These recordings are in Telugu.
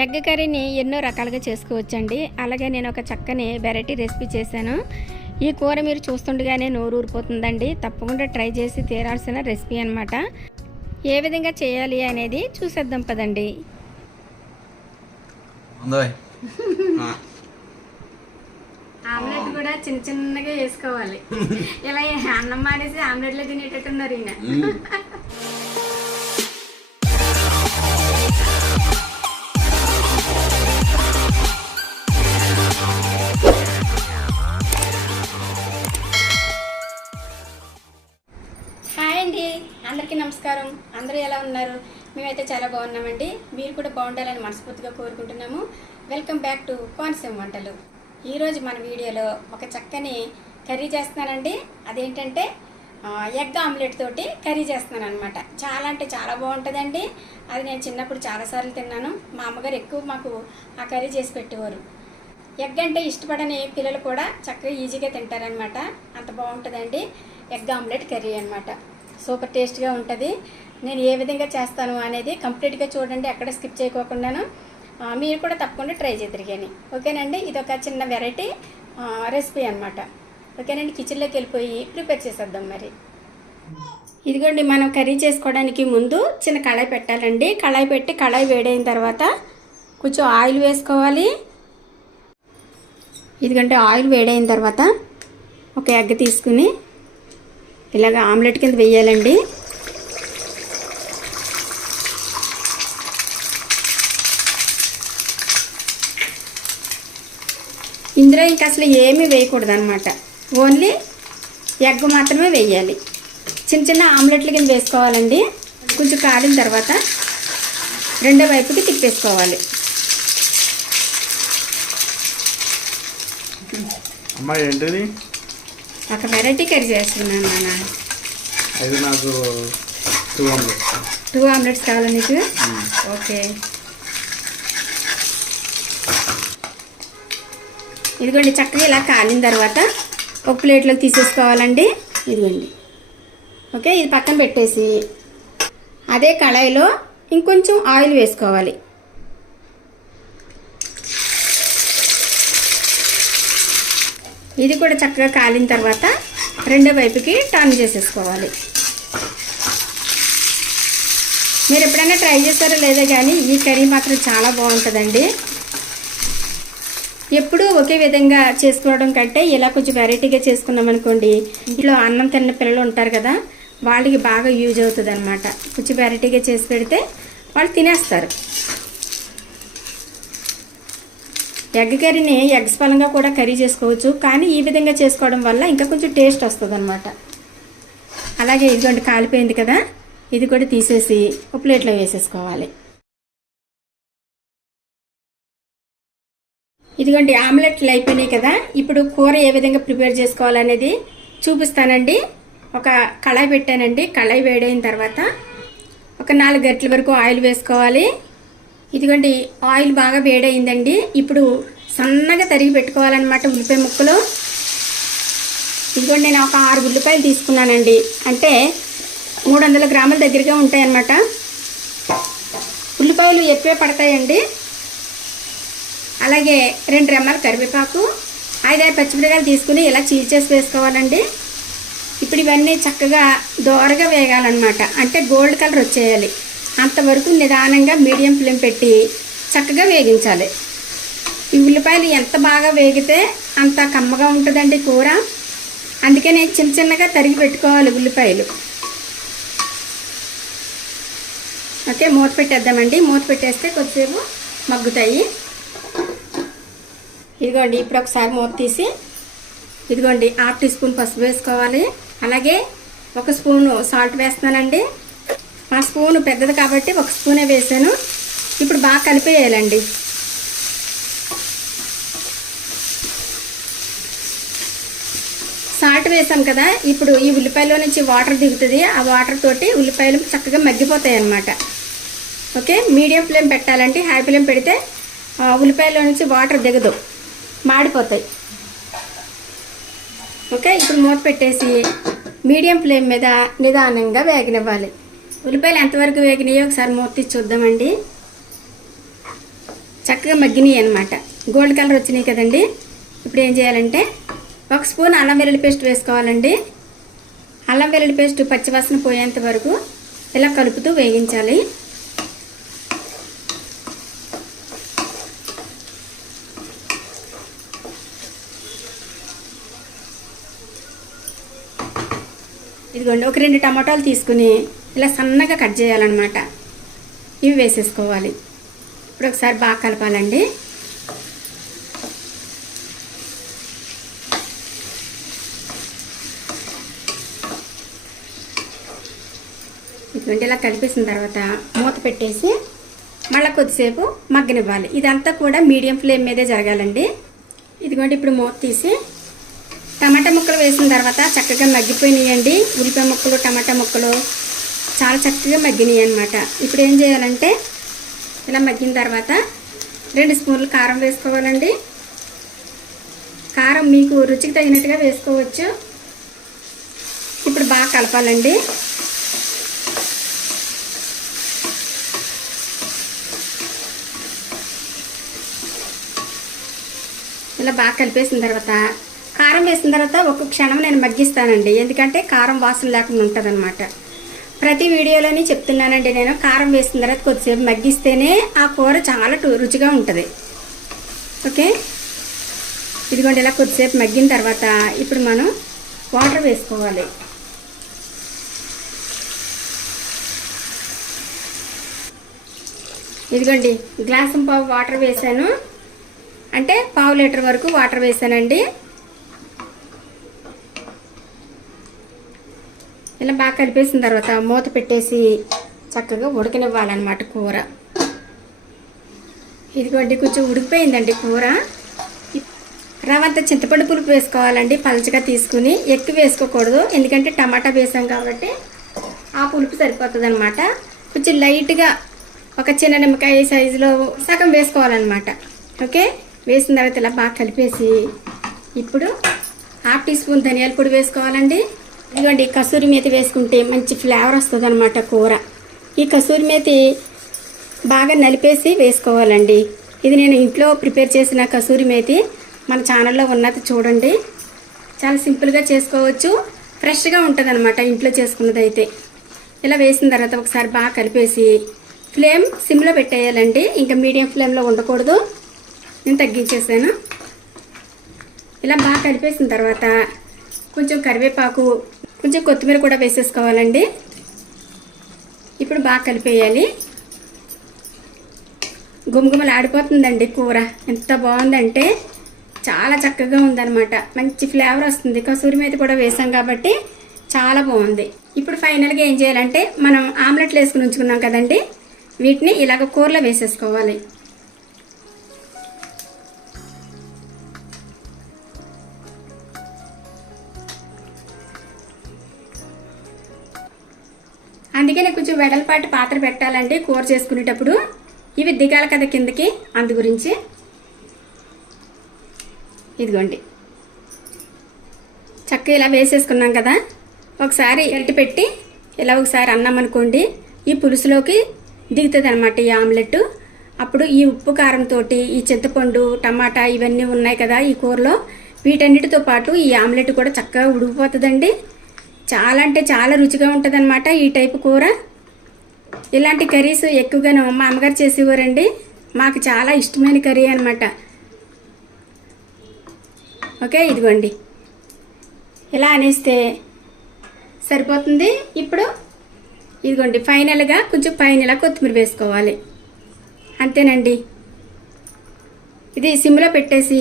ఎగ్ కర్రీని ఎన్నో రకాలుగా చేసుకోవచ్చండి. అలాగే నేను ఒక చక్కని వెరైటీ రెసిపీ చేశాను. ఈ కూర మీరు చూస్తుండగానే నోరు ఊరిపోతుందండి. తప్పకుండా ట్రై చేసి తీరాల్సిన రెసిపీ అనమాట ఏ విధంగా చేయాలి అనేది చూసేద్దాం పదండి. ఆమ్లెట్ కూడా చిన్న చిన్నగా వేసుకోవాలి. ఇలా అన్నం మానేసి ఆమ్లెట్లో తినేటట్టున్నారు ఈయన. నమస్కారం. అందరూ ఎలా ఉన్నారు? మేమైతే చాలా బాగున్నామండి. మీరు కూడా బాగుండాలని మనస్ఫూర్తిగా కోరుకుంటున్నాము. వెల్కమ్ బ్యాక్ టు కోనసీమ వంటలు. ఈరోజు మన వీడియోలో ఒక చక్కని కర్రీ చేస్తున్నానండి. అదేంటంటే ఎగ్ ఆమ్లెట్ తోటి కర్రీ చేస్తున్నాను అనమాట చాలా అంటే చాలా బాగుంటుందండి. అది నేను చిన్నప్పుడు చాలాసార్లు తిన్నాను. మా అమ్మగారు ఎక్కువ మాకు ఆ కర్రీ చేసి పెట్టేవారు. ఎగ్ అంటే ఇష్టపడని పిల్లలు కూడా చక్కగా ఈజీగా తింటారనమాట అంత బాగుంటుందండి. ఎగ్ ఆమ్లెట్ కర్రీ అనమాట సూపర్ టేస్ట్గా ఉంటుంది. నేను ఏ విధంగా చేస్తాను అనేది కంప్లీట్గా చూడండి ఎక్కడ స్కిప్ చేయకోకుండాను. మీరు కూడా తప్పకుండా ట్రై చేద్దరు కానీ ఓకేనండి? ఇది ఒక చిన్న వెరైటీ రెసిపీ అనమాట ఓకేనండి? కిచెన్లోకి వెళ్ళిపోయి ప్రిపేర్ చేసేద్దాం మరి. ఇదిగోండి మనం కర్రీ చేసుకోవడానికి ముందు చిన్న కళాయి పెట్టాలండి. కళాయి పెట్టి కళాయి వేడైన తర్వాత కొంచెం ఆయిల్ వేసుకోవాలి. ఇదిగంటే ఆయిల్ వేడైన తర్వాత ఒక ఎగ్ తీసుకుని ఇలాగ ఆమ్లెట్ కింద వేయాలండి. ఇందులో ఇంకా అసలు ఏమీ వేయకూడదు అనమాట ఓన్లీ ఎగ్ మాత్రమే వేయాలి. చిన్న చిన్న ఆమ్లెట్ల కింద వేసుకోవాలండి. కొంచెం కాలిన తర్వాత రెండో వైపుకి తిప్పేసుకోవాలి. అమ్మా ఏంటిది? ఒక వెరైటీ కర్రీ చేస్తున్నాను నాన్న. అది నాకు టూ హండ్రెడ్ టూ ఆమ్లెట్స్ కావాలా నీకు? ఓకే. ఇదిగోండి చక్కగా ఇలా కాలిన తర్వాత ఒక ప్లేట్లోకి తీసేసుకోవాలండి. ఇదిగోండి. ఓకే ఇది పక్కన పెట్టేసి అదే కళాయిలో ఇంకొంచెం ఆయిల్ వేసుకోవాలి. ఇది కూడా చక్కగా కాలిన తర్వాత రెండో వైపుకి టర్న్ చేసేసుకోవాలి. మీరు ఎప్పుడైనా ట్రై చేస్తారో లేదో కానీ ఈ కర్రీ మాత్రం చాలా బాగుంటుందండి. ఎప్పుడూ ఒకే విధంగా చేసుకోవడం కంటే ఇలా కొంచెం వెరైటీగా చేసుకున్నామనుకోండి ఇంట్లో అన్నం తిన్న పిల్లలు ఉంటారు కదా వాళ్ళకి బాగా యూజ్ అవుతుంది అనమాట కొంచెం వెరైటీగా చేసి పెడితే వాళ్ళు తినేస్తారు. ఎగ్ కర్రీని ఎగ్స్ పలంగా కూడా కర్రీ చేసుకోవచ్చు కానీ ఈ విధంగా చేసుకోవడం వల్ల ఇంకా కొంచెం టేస్ట్ వస్తుంది అనమాట అలాగే ఇదిగోండి కాలిపోయింది కదా? ఇది కూడా తీసేసి ఒక ప్లేట్లో వేసేసుకోవాలి. ఇదిగోండి ఆమ్లెట్లు అయిపోయినాయి కదా? ఇప్పుడు కూర ఏ విధంగా ప్రిపేర్ చేసుకోవాలనేది చూపిస్తానండి. ఒక కళాయి పెట్టానండి. కళాయి వేడైన తర్వాత ఒక నాలుగు గంటల వరకు ఆయిల్ వేసుకోవాలి. ఇదిగోండి ఆయిల్ బాగా వేడైందండి ఇప్పుడు సన్నగా తరిగి పెట్టుకోవాలన్నమాట ఉల్లిపాయ ముక్కలు. ఇదిగోండి నేను ఒక ఆరు ఉల్లిపాయలు తీసుకున్నానండి. అంటే మూడు వందల గ్రాముల దగ్గరగా ఉంటాయన్నమాట. ఉల్లిపాయలు ఎక్కువే పడతాయండి. అలాగే రెండు రెమ్మల కరివేపాకు ఐదారు పచ్చిమిరకాయలు తీసుకుని ఇలా చీల్చేసి వేసుకోవాలండి. ఇప్పుడు ఇవన్నీ చక్కగా దోరగా వేగాలన్నమాట. అంటే గోల్డ్ కలర్ వచ్చేయాలి. అంతవరకు నిదానంగా మీడియం ఫ్లేమ్ పెట్టి చక్కగా వేగించాలి. ఈ ఉల్లిపాయలు ఎంత బాగా వేగితే అంత కమ్మగా ఉంటుందండి కూర. అందుకనే చిన్న చిన్నగా తరిగి పెట్టుకోవాలి ఉల్లిపాయలు. ఓకే మూత పెట్టేద్దామండి. మూత పెట్టేస్తే కొద్దిసేపు మగ్గుతాయి. ఇదిగోండి ఇప్పుడు ఒకసారి మూత తీసి ఇదిగోండి హాఫ్ టీ స్పూన్ పసుపు వేసుకోవాలి. అలాగే ఒక స్పూను సాల్ట్ వేస్తున్నానండి. స్పూన్ పెద్దది కాబట్టి ఒక స్పూనే వేసాను. ఇప్పుడు బాగా కలిపేయాలండి. సాల్ట్ వేసాం కదా ఇప్పుడు ఈ ఉల్లిపాయలో నుంచి వాటర్ దిగుతుంది. ఆ వాటర్ తోటి ఉల్లిపాయలు చక్కగా మగ్గిపోతాయి అన్నమాట. ఓకే? మీడియం ఫ్లేమ్ పెట్టాలంటే హై ఫ్లేమ్ పెడితే ఉల్లిపాయలో నుంచి వాటర్ దిగదు. మాడిపోతాయి. ఓకే? ఇప్పుడు మూత పెట్టేసి మీడియం ఫ్లేమ్ మీద నిదానంగా వేగనివ్వాలి. ఉల్లిపాయలు ఎంతవరకు వేగినాయో ఒకసారి మూర్తి చూద్దామండి. చక్కగా మగ్గినాయి అనమాట గోల్డ్ కలర్ వచ్చినాయి కదండి. ఇప్పుడు ఏం చేయాలంటే ఒక స్పూన్ అల్లం వెల్లుల్లి పేస్ట్ వేసుకోవాలండి. అల్లం వెల్లుల్లి పేస్ట్ పచ్చివాసన పోయేంత వరకు ఇలా కలుపుతూ వేగించాలి. ఇదిగోండి ఒక రెండు టమాటాలు తీసుకుని ఇలా సన్నగా కట్ చేయాలన్నమాట. ఇవి వేసేసుకోవాలి. ఇప్పుడు ఒకసారి బాగా కలపాలండి. ఇటువంటి ఇలా కలిపేసిన తర్వాత మూత పెట్టేసి మళ్ళీ కొద్దిసేపు మగ్గనివ్వాలి. ఇదంతా కూడా మీడియం ఫ్లేమ్ మీదే జరగాలండి. ఇదిగోండి ఇప్పుడు మూత తీసి టమాటా ముక్కలు వేసిన తర్వాత చక్కగా మగ్గిపోయినాయండి. ఉల్లిపాయ ముక్కలు టమాటా ముక్కలు చాలా చక్కగా మగ్గినాయి అనమాట ఇప్పుడు ఏం చేయాలంటే ఇలా మగ్గిన తర్వాత రెండు స్పూన్లు కారం వేసుకోవాలండి. కారం మీకు రుచికి తగినట్టుగా వేసుకోవచ్చు. ఇప్పుడు బాగా కలపాలండి. ఇలా బాగా కలిపేసిన తర్వాత కారం వేసిన తర్వాత ఒక క్షణం నేను మగ్గిస్తానండి. ఎందుకంటే కారం వాసన లేకుండా ఉంటుంది ప్రతి వీడియోలోనే చెప్తున్నానండి నేను. కారం వేసిన తర్వాత కొద్దిసేపు మగ్గిస్తేనే ఆ కూర చాలా టు- రుచిగా ఉంటుంది. ఓకే? ఇదిగోండి ఇలా కొద్దిసేపు మగ్గిన తర్వాత ఇప్పుడు మనం వాటర్ వేసుకోవాలి. ఇదిగోండి గ్లాసం పావు వాటర్ వేసాను. అంటే పావు లీటర్ వరకు వాటర్ వేసానండి. ఇలా బాగా కలిపేసిన తర్వాత మూత పెట్టేసి చక్కగా ఉడకనివ్వాలన్నమాట కూర. ఇదిగోండి కొంచెం ఉడికిపోయిందండి కూర. రవంత చింతపండు పులుపు వేసుకోవాలండి పలచగా తీసుకుని ఎక్కువ వేసుకోకూడదు. ఎందుకంటే టమాటా వేసాం కాబట్టి ఆ పులుపు సరిపోతుంది అనమాట కొంచెం లైట్గా ఒక చిన్న నిమ్మకాయ సైజులో సగం వేసుకోవాలన్నమాట. ఓకే? వేసిన తర్వాత ఇలా బాగా కలిపేసి ఇప్పుడు హాఫ్ టీ స్పూన్ ధనియాల పొడి వేసుకోవాలండి. ఇదిగోండి కసూరి మేతి వేసుకుంటే మంచి ఫ్లేవర్ వస్తుంది అనమాట కూర. ఈ కసూరి మేతి బాగా నలిపేసి వేసుకోవాలండి. ఇది నేను ఇంట్లో ప్రిపేర్ చేసిన కసూరి మేతి మన ఛానల్లో ఉన్నది చూడండి. చాలా సింపుల్గా చేసుకోవచ్చు. ఫ్రెష్గా ఉంటుంది అనమాట ఇంట్లో చేసుకున్నది అయితే ఇలా వేసిన తర్వాత ఒకసారి బాగా కలిపేసి ఫ్లేమ్ సిమ్లో పెట్టేయాలండి. ఇంకా మీడియం ఫ్లేమ్లో ఉండకూడదు. నేను తగ్గించేసాను. ఇలా బాగా కలిపేసిన తర్వాత కొంచెం కరివేపాకు కొంచెం కొత్తిమీర కూడా వేసేసుకోవాలండి. ఇప్పుడు బాగా కలిపేయాలి. గుమగుమలు ఆడిపోతుందండి కూర. ఎంత బాగుందంటే చాలా చక్కగా ఉందన్నమాట. మంచి ఫ్లేవర్ వస్తుంది. కసూరి మీద కూడా వేసాం కాబట్టి చాలా బాగుంది. ఇప్పుడు ఫైనల్గా ఏం చేయాలంటే మనం ఆమ్లెట్లు వేసుకుని ఉంచుకున్నాం కదండి. వీటిని ఇలాగ కూరలో వేసేసుకోవాలి. వెడల్పాటి పాత్ర పెట్టాలండి కూర చేసుకునేటప్పుడు. ఇవి దిగాలి కదా కిందకి అందు గురించి. ఇదిగోండి. చక్క ఇలా వేసేసుకున్నాం కదా. ఒకసారి ఎల్టి పెట్టి ఇలా ఒకసారి అన్నాం అనుకోండి ఈ పులుసులోకి దిగుతుంది అనమాట ఈ ఆమ్లెట్ అప్పుడు ఈ ఉప్పు కారంతో ఈ చింతపండు టమాటా ఇవన్నీ ఉన్నాయి కదా ఈ కూరలో. వీటన్నిటితో పాటు ఈ ఆమ్లెట్ కూడా చక్కగా ఉడికిపోతుందండి. చాలా అంటే చాలా రుచిగా ఉంటుంది ఈ టైపు కూర. ఇలాంటి కర్రీస్ ఎక్కువగా మా అమ్మగారు చేసేవారండి. మాకు చాలా ఇష్టమైన కర్రీ అనమాట ఓకే ఇదిగోండి. ఇలా అనేస్తే సరిపోతుంది. ఇప్పుడు ఇదిగోండి ఫైనల్గా కొంచెం పైన ఇలా కొత్తిమీర వేసుకోవాలి. అంతేనండి. ఇది సిమ్లో పెట్టేసి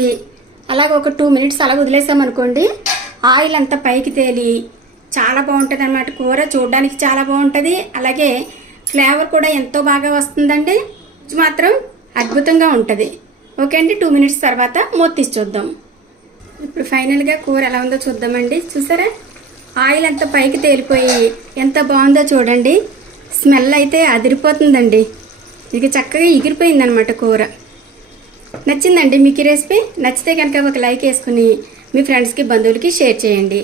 అలాగ ఒక టూ మినిట్స్ అలా వదిలేసామనుకోండి ఆయిల్ అంతా పైకి తేలి చాలా బాగుంటుంది అనమాట కూర చూడడానికి చాలా బాగుంటుంది. అలాగే ఫ్లేవర్ కూడా ఎంతో బాగా వస్తుందండి. రుచి మాత్రం అద్భుతంగా ఉంటుంది. ఓకే అండి టూ మినిట్స్ తర్వాత మూత తీసి చూద్దాం. ఇప్పుడు ఫైనల్గా కూర ఎలా ఉందో చూద్దామండి. చూసారా? ఆయిల్ అంత పైకి తేలిపోయి ఎంత బాగుందో చూడండి. స్మెల్ అయితే అదిరిపోతుందండి. ఇది చక్కగా ఎగిరిపోయిందనమాట కూర. నచ్చిందండి మీకు ఈ రెసిపీ నచ్చితే కనుక ఒక లైక్ వేసుకుని మీ ఫ్రెండ్స్కి బంధువులకి షేర్ చేయండి.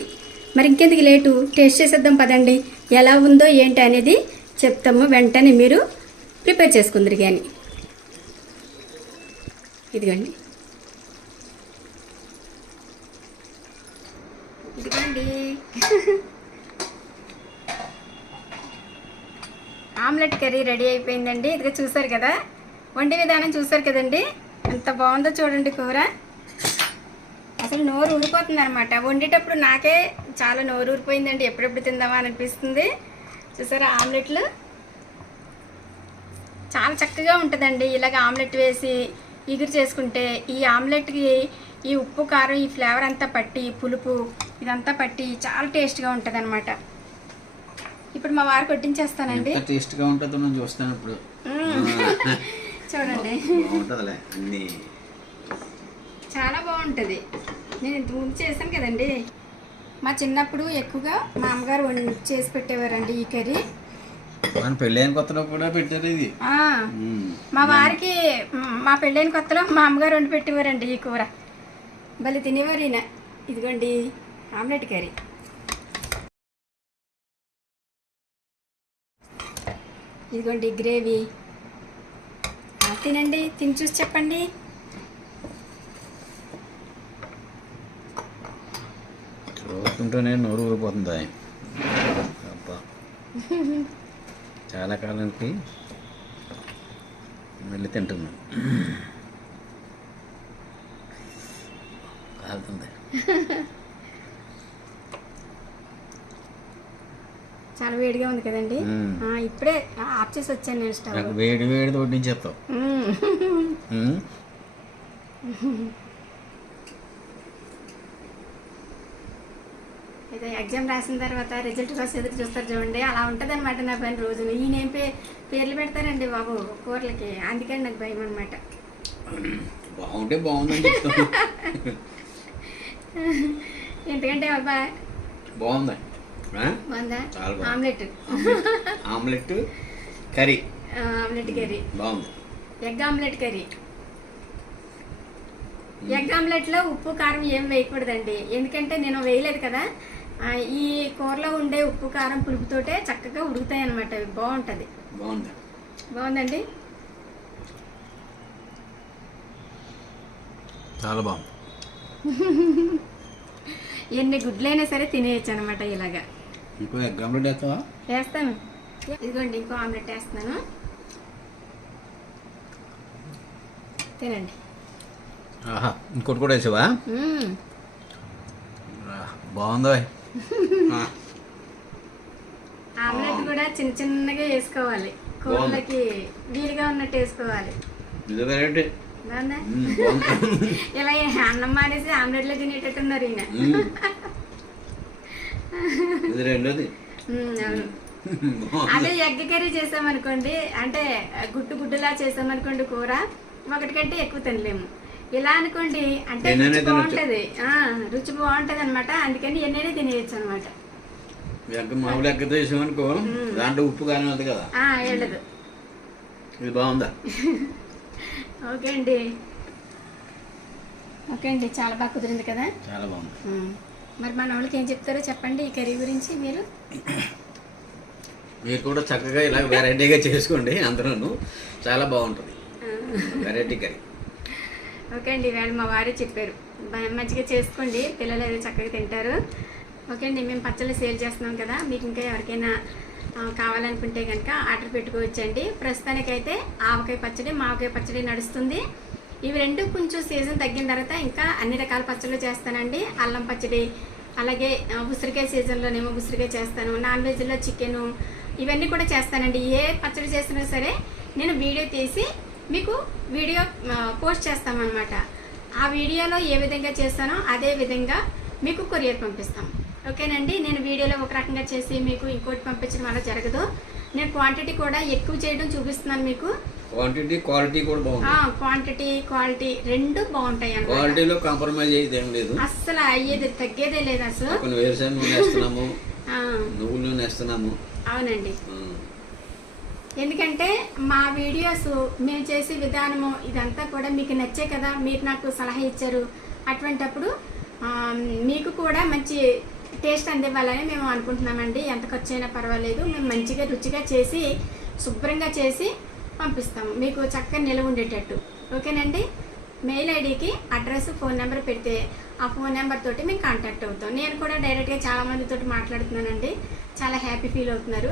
మరి ఇంకెందుకు లేటు? టేస్ట్ చేసేద్దాం పదండి. ఎలా ఉందో ఏంటి అనేది చెప్తాము. వెంటనే మీరు ప్రిపేర్ చేసుకుందరు కానీ ఇదిగోండి. ఇదిగోండి. ఆమ్లెట్ కర్రీ రెడీ అయిపోయిందండి. ఇదిగో చూసారు కదా? వండి విధానం చూసారు కదండి? ఎంత బాగుందో చూడండి కూర. అసలు నోరు ఊరిపోతుంది అనమాట వండేటప్పుడు నాకే చాలా నోరు ఊరిపోయిందండి. ఎప్పుడెప్పుడు తిందామా అనిపిస్తుంది. చూసారా ఆమ్లెట్లు? చాలా చక్కగా ఉంటుందండి. ఇలాగ ఆమ్లెట్ వేసి ఎగురు చేసుకుంటే ఈ ఆమ్లెట్కి ఈ ఉప్పు కారం ఈ ఫ్లేవర్ అంతా పట్టి పులుపు ఇదంతా పట్టి చాలా టేస్ట్గా ఉంటుంది అనమాట ఇప్పుడు మా వారికి వడ్డించేస్తానండి. ఎంత టేస్ట్గా ఉంటుందో నేను చూస్తాను ఇప్పుడు. చూడండి. చాలా బాగుంటుంది. నేను ఇంత ముందు చేశాను కదండి. మా చిన్నప్పుడు ఎక్కువగా మా అమ్మగారు చేసి పెట్టేవారండి ఈ కర్రీ. మన పెళ్ళైన కొత్తలో కూడా పెట్టారు ఇది. మా వారికి మ్, పెళ్ళైన కొత్తలో మా అమ్మగారు వండి పెట్టేవారండి ఈ కూర. భలే తినేవారు ఈయన. ఇదిగోండి ఆమ్లెట్ కర్రీ. ఇదిగోండి గ్రేవీ. తినండి తిని చూసి చెప్పండి. చూస్తుంటేనే నోరు ఊరిపోతుంది అబ్బా. చాలా కాలానికి మళ్ళీ తింటున్నాం. కాలుతుంది చాలా వేడిగా ఉంది కదండి. ఇప్పుడే ఆఫ్ చేసి వచ్చాను నేను స్టవ్. వేడి వేడి వడ్డించేస్తావు. అయితే ఎగ్జామ్ రాసిన తర్వాత రిజల్ట్ కోసం ఎదురు చూస్తారు చూడండి. అలా ఉంటుంది అనమాట నా పని రోజు. ఈయన ఏం పే పేర్లు పెడతారండి బాబు కూరలకి. అందుకని నాకు భయం అనమాట బాగుంటే చెప్తాను. ఎందుకంటే బాబా బాగుంది? బాగుందా. Omelette. Omelette. Curry. Omelette curry. బాగుంది. Egg omelette curry. ఎగ్ ఆమ్లెట్లో ఉప్పు కారం ఏం వేయకూడదండి. ఎందుకంటే నేను వేయలేదు కదా. ఈ కూరలో ఉండే ఉప్పు కారం పులుపుతోటే చక్కగా ఉడుకుతాయి అనమాట అవి బాగుంటుంది. బాగుంది. బాగుందండి? చాలా బాగుంది. ఎన్ని గుడ్లైనా సరే తినేయచ్చు అనమాట ఇలాగా. ఇంకో ఎగ్ ఆమ్లెట్ వేస్తావా? వేస్తాను. ఇదిగోండి ఇంకో ఆమ్లెట్ వేస్తున్నాను. తినండి. ఆహా ఇంకోటి కూడా వేసావా. బాగుందో ఆమ్లెట్ కూడా చిన్న చిన్నగా వేసుకోవాలి. కూరలకి వీలుగా ఉన్నట్టు వేసుకోవాలి. ఇలా అన్నం మానేసి ఆమ్లెట్లో తినేటట్టున్నారు ఈయన. అదే ఎగ్ కర్రీ చేసామనుకోండి అంటే గుడ్డు గుడ్డులా చేసామనుకోండి కూర ఒకటి కంటే ఎక్కువ తినలేము. ఇలా అనుకోండి? అంటే రుచి. బాగుంటది. రుచి బాగుంటది అనమాట అందుకని ఎన్నైనా తినేయచ్చు అనమాట మామూలు ఎగ్గ వేసామనుకో దాంట్లో ఉప్పు కానీ ఉంది కదా. వెళ్ళదు ఇది బాగుందా? ఓకే అండి. ఓకే అండి చాలా బాగా కుదిరింది కదా? చాలా బాగుంది. మరి మన వాళ్ళకి ఏం చెప్తారో చెప్పండి ఈ కర్రీ గురించి మీరు. మీరు కూడా చక్కగా ఇలా వెరైటీగా చేసుకోండి అందరూ చాలా బాగుంటుంది. Variety curry. ఓకే అండి ఇవాళ మా వారే చెప్పారు. మంచిగా చేసుకోండి పిల్లలు ఏదో చక్కగా తింటారు. ఓకే అండి మేము పచ్చళ్ళు సేల్ చేస్తున్నాం కదా మీకు ఇంకా ఎవరికైనా కావాలనుకుంటే కనుక ఆర్డర్ పెట్టుకోవచ్చండి. ప్రస్తుతానికైతే ఆవకాయ పచ్చడి మావకాయ పచ్చడి నడుస్తుంది. ఇవి రెండు కొంచెం సీజన్ తగ్గిన తర్వాత ఇంకా అన్ని రకాల పచ్చళ్ళు చేస్తానండి. అల్లం పచ్చడి అలాగే ఉసిరికాయ సీజన్లోనేమో ఉసిరికాయ చేస్తాను నాన్ వెజ్లో చికెను ఇవన్నీ కూడా చేస్తానండి. ఏ పచ్చడి చేసినా సరే నేను వీడియో తీసి మీకు వీడియో పోస్ట్ చేస్తామన్నమాట. ఆ వీడియోలో ఏ విధంగా చేస్తానో అదే విధంగా మీకు కొరియర్ పంపిస్తాం. ఓకేనండి? నేను వీడియోలో ఒక రకంగా చేసి మీకు ఇంకోటి పంపించడం అలా జరగదు. నేను క్వాంటిటీ కూడా ఎక్కువ చేయడం చూపిస్తున్నాను మీకు. క్వాంటిటీ క్వాలిటీ కూడా బాగుంది. క్వాంటిటీ క్వాలిటీ రెండు బాగుంటాయి అన్నమాట. క్వాలిటీలో కాంప్రమైజ్ అయ్యేది ఏం లేదు. అస్సలు అయ్యేది తగ్గేదే లేదు అసలు. కొన్ని వేరుశనగ నూనె వేస్తున్నాము. ఆ, నువ్వుల నూనె వేస్తున్నాము. అవునండి. ఎందుకంటే మా వీడియోస్ మేము చేసే విధానము ఇదంతా కూడా మీకు నచ్చే కదా మీరు నాకు సలహా ఇచ్చారు అటువంటప్పుడు మీకు కూడా మంచి టేస్ట్ అందివ్వాలని మేము అనుకుంటున్నామండి. ఎంత ఖర్చు అయినా పర్వాలేదు. మేము మంచిగా రుచిగా చేసి శుభ్రంగా చేసి పంపిస్తాము. మీకు చక్కగా నిలవ ఉండేటట్టు. ఓకేనండి? మెయిల్ ఐడికి అడ్రస్ ఫోన్ నెంబర్ పెడితే ఆ ఫోన్ నెంబర్ తోటి మేము కాంటాక్ట్ అవుతాం. నేను కూడా డైరెక్ట్గా చాలామందితో మాట్లాడుతున్నానండి. చాలా హ్యాపీ ఫీల్ అవుతున్నారు.